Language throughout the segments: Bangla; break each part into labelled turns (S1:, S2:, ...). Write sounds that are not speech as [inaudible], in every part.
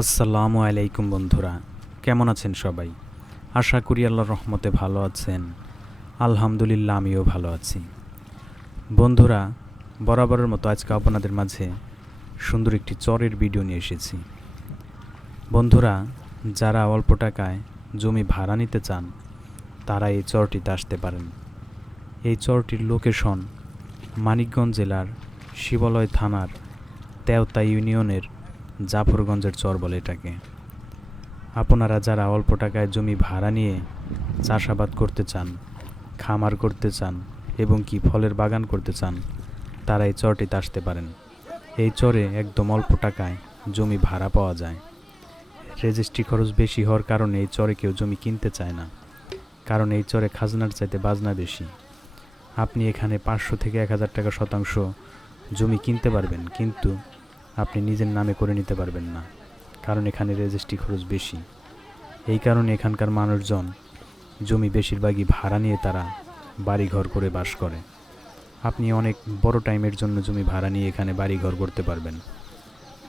S1: আসসালামু আলাইকুম বন্ধুরা, কেমন আছেন সবাই? আশা করি আল্লাহর রহমতে ভালো আছেন। আলহামদুলিল্লাহ, আমিও ভালো আছি। বন্ধুরা, বরাবরের মতো আজকে আপনাদের মাঝে সুন্দর একটি চরের ভিডিও নিয়ে এসেছি। বন্ধুরা, যারা অল্প টাকায় জমি ভাড়া নিতে চান, তারা এই চরটিতে আসতে পারেন। এই চরটির লোকেশন মানিকগঞ্জ জেলার শিবালয় থানার তেওতা ইউনিয়নের জাফরগঞ্জের চর বলে এটাকে। আপনারা যারা অল্প টাকায় জমি ভাড়া নিয়ে চাষাবাদ করতে চান, খামার করতে চান এবং কি ফলের বাগান করতে চান, তারা এই চরটিতে আসতে পারেন। এই চরে একদম অল্প টাকায় জমি ভাড়া পাওয়া যায়। রেজিস্ট্রি খরচ বেশি হওয়ার কারণে এই চরে কেউ জমি কিনতে চায় না, কারণ এই চরে খাজনার চাইতে বাজনা বেশি। আপনি এখানে পাঁচশো থেকে এক হাজার টাকা শতাংশ জমি কিনতে পারবেন, কিন্তু আপনি নিজের নামে করে নিতে পারবেন না, কারণ এখানে রেজিস্ট্রি খরচ বেশি। এই কারণে এখানকার মানুষজন জমি বেশিরভাগই ভাড়া নিয়ে তারা বাড়ি ঘর করে বাস করে। আপনি অনেক বড় টাইমের জন্য জমি ভাড়া নিয়ে এখানে বাড়ি ঘর করতে পারবেন।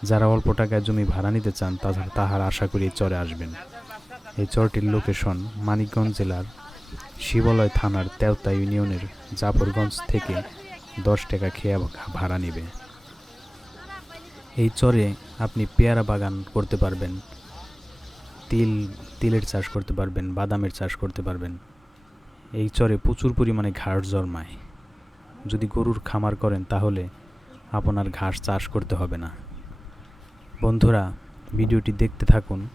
S1: যারা অল্প টাকায় জমি ভাড়া নিতে চান তাহার আশা করি চরে আসবেন। এই চরটির লোকেশন মানিকগঞ্জ জেলার শিবলয় থানার তেওতা ইউনিয়নের জাফরগঞ্জ থেকে দশ টাকা খেয়া ভাড়া নেবে। এই চরে আপনি পেয়ারা বাগান করতে পারবেন, তিল, তিলের চাষ করতে পারবেন, বাদামের চাষ করতে পারবেন। এই চরে প্রচুর পরিমাণে ঘাস জন্মায়। যদি গরুর খামার করেন তাহলে আপনার ঘাস চাষ করতে হবে না। বন্ধুরা, ভিডিওটি দেখতে থাকুন।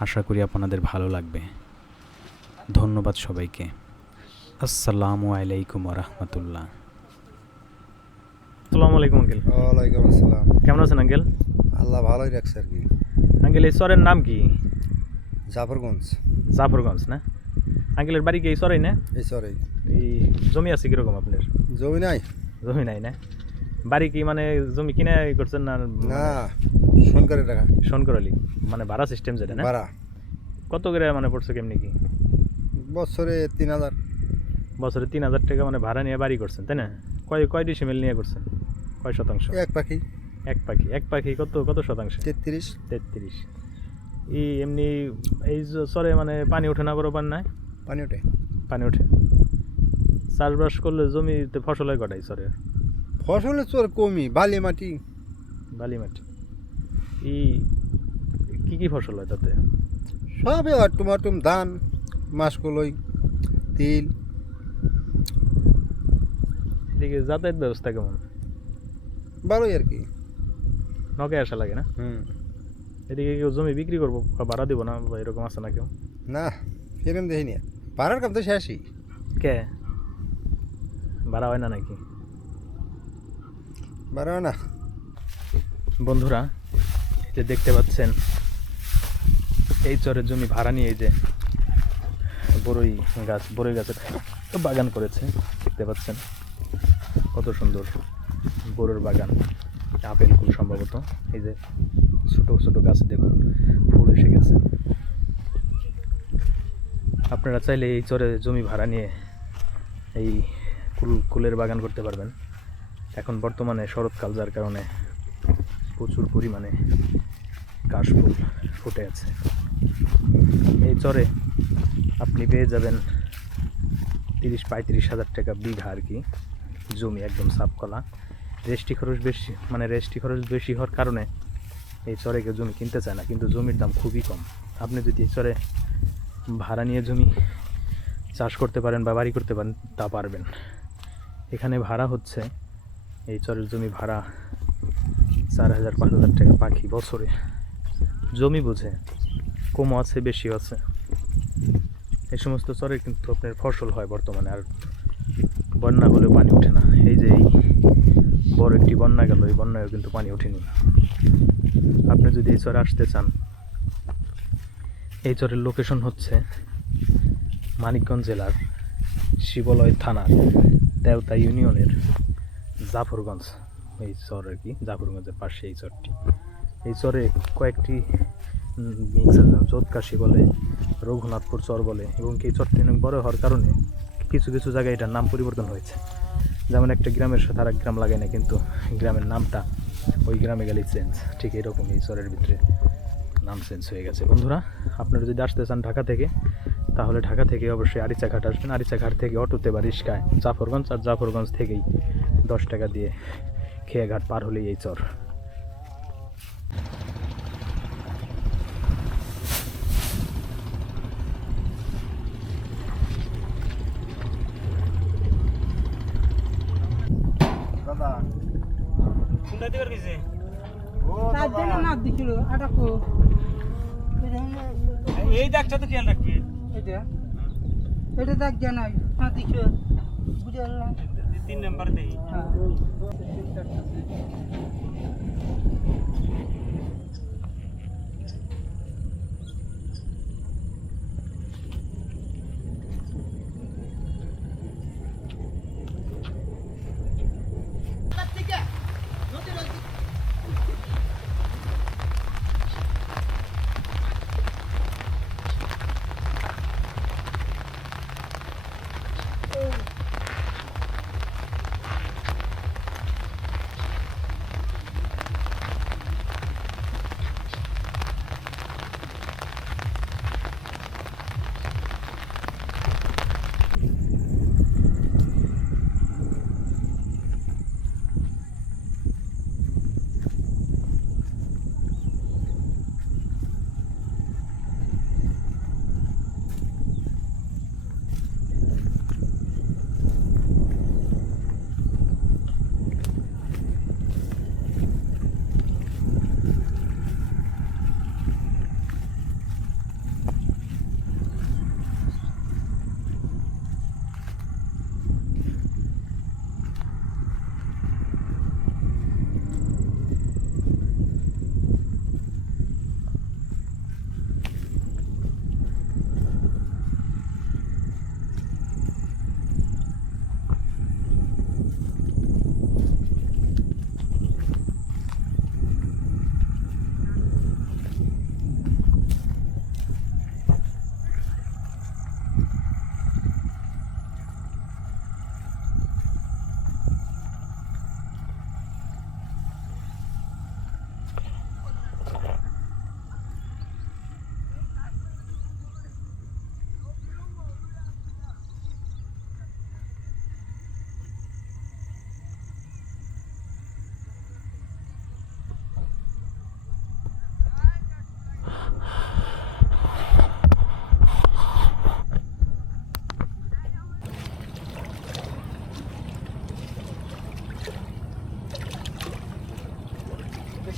S1: আশা করি আপনাদের ভালো লাগবে। ধন্যবাদ সবাইকে। আসসালামু আলাইকুম রহমতুল্লাহ।
S2: আসসালামু আলাইকুম আঙ্কেল।
S3: ওয়ালাইকুম আসসালাম।
S2: কেমন আছেন আঙ্কেল?
S3: আল্লাহ ভালোই রাখছে আর কি।
S2: আঙ্কেল এই চরের নাম কি?
S3: জাফরগঞ্জ।
S2: জাফরগঞ্জ না? আঙ্কেলের বাড়ি কি এই না?
S3: এই সরি
S2: এই জমি আছে কীরকম আপনার?
S3: জমি নাই।
S2: জমি নাই না? বাড়ি কি মানে জমি কিনে করছেন না?
S3: না সরকারি টাকা
S2: শনকরালি মানে ভাড়া সিস্টেম যেটা না?
S3: ভাড়া।
S2: কত করে মানে পড়ছে কেমনি কি?
S3: বছরে তিন হাজার।
S2: বছরে তিন হাজার টাকা মানে ভাড়া নিয়ে বাড়ি করছেন তাই না? কয় কয় ডিসিমেল নিয়ে করছেন? কয় শতাংশ?
S3: এক পাখি।
S2: এক পাখি। এক পাখি কত কত শতাংশ?
S3: তেত্রিশ।
S2: তেত্রিশ। এই এমনি এই চরে মানে পানি ওঠে না বরাবর নাই?
S3: পানি ওঠে।
S2: পানি ওঠে। চাষবাস করলে জমিতে ফসল হয় কটাই চরে
S3: ফসলের চোর কমি বালি মাটি।
S2: বালি মাটি। এই কি কি ফসল হয় তাতে?
S3: সবে আর টুমাটুম ধান মাসকলই তিল।
S2: এদিকে যাতায়াত ব্যবস্থা কেমন?
S3: ভালোই আর কি।
S2: নকে আসা লাগে না?
S3: হুম।
S2: এদিকে কেউ জমি বিক্রি করব ভাড়া দিব না বা এরকম আছে না কেউ?
S3: না সেরকম দেখিনি। পাড়ার কাম তো শেষই।
S2: কে? ভাড়া হয় না নাকি?
S3: বাড়া না।
S2: বন্ধুরা যে দেখতে পাচ্ছেন এই চরের জমি ভাড়া নিয়ে এই যে বড়ই গাছ বড়ই গাছের বাগান করেছে দেখতে পাচ্ছেন কত সুন্দর। বড়ুর বাগান। আপেল কুল সম্ভবত। এই যে ছোট ছোট গাছ দেখুন, ফুল এসে গেছে। আপনারা চাইলে এই চরে জমি ভাড়া নিয়ে এই কুল, কুলের বাগান করতে পারবেন। এখন বর্তমানে শরৎকাল, যার কারণে প্রচুর পরিমাণে কাশফুল ফুটে আছে। এই চরে আপনি পেয়ে যাবেন তিরিশ, পঁয়ত্রিশ হাজার টাকা বিঘা আর কি। জমি, একদম সাফ কলা। রেস্টি খরচ বেশি মানে রেস্টি খরচ বেশি হওয়ার কারণে এই চরে কেউ জমি কিনতে চায় না, কিন্তু জমির দাম খুবই কম। আপনি যদি এই চরে ভাড়া নিয়ে জমি চাষ করতে পারেন বা বাড়ি করতে পারেন, তা পারবেন। এখানে ভাড়া হচ্ছে, এই চরের জমি ভাড়া চার হাজার, পাঁচ হাজার টাকা পাখি বছরে। জমি বুঝে, কমও আছে, বেশিও আছে। এই সমস্ত চরে কিন্তু আপনার ফসল হয় বর্তমানে, আর বন্যা হলেও পানি ওঠে না। এই যে এই বড় একটি বন্যা গেল, এই বন্যায়ও কিন্তু পানি ওঠেনি। আপনি যদি এই চরে আসতে চান, এই চরের লোকেশন হচ্ছে মানিকগঞ্জ জেলার শিবলয় থানার তেওতা ইউনিয়নের জাফরগঞ্জ। এই চর আর কি, জাফরগঞ্জের পাশে এই চরটি। এই চরে কয়েকটি চোৎকাশি বলে, রঘুনাথপুর চর বলে, এবং এই চরটি অনেক বড় হওয়ার কারণে কিছু কিছু জায়গায় এটার নাম পরিবর্তন হয়েছে। যেমন একটা গ্রামের সাথে আর এক গ্রাম লাগে না কিন্তু গ্রামের নামটা ওই গ্রামে গেলেই চেঞ্জ ঠিক এরকম এই চরের ভিতরে
S1: নাম চেঞ্জ হয়ে গেছে। বন্ধুরা, আপনারা যদি আসতে চান ঢাকা থেকে, তাহলে ঢাকা থেকে অবশ্যই আরিচাঘাট আসবেন। আরিচাঘাট থেকে অটোতে বা রিস্কায় জাফরগঞ্জ আর জাফরগঞ্জ থেকেই দশ টাকা দিয়ে খেয়াঘাট পার হলেই এই চর
S3: দাদা
S4: কোনটা দিবার গেছে
S3: ও
S5: তার জন্য মাছ দিছিল এটা কো এটা
S4: এই দেখছ তো খেয়াল রাখবি।
S5: এটা। এটা দেখ জানাই মাছ দিছ বুঝে
S4: তিন নাম্বার দেই।
S5: হ্যাঁ।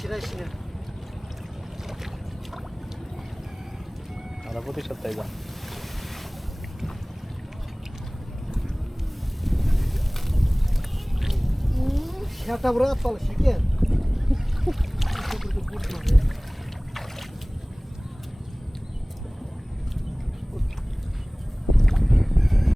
S1: вчорашня. Работай сейчас
S5: тайга. Я там рад, [laughs]